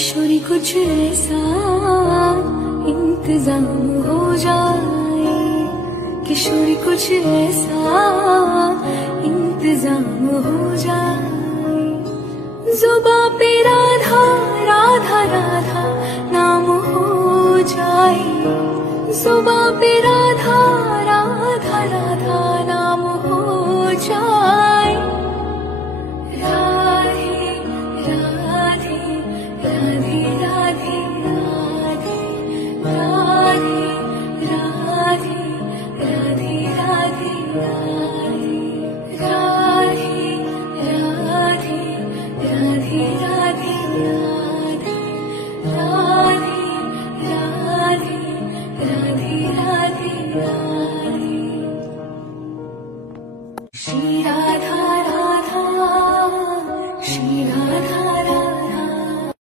किशोरी कुछ ऐसा इंतजाम हो जाए, किशोरी कुछ ऐसा इंतजाम हो जाए। जुबां पे राधा राधा राधा नाम हो जाए, जुबां पे राधा राधा राधा नाम हो जाए। राधे राधे राधे राधे राधे राधे राधे राधे राधे राधे राधे राधे राधे राधे राधे राधे। श्री राधा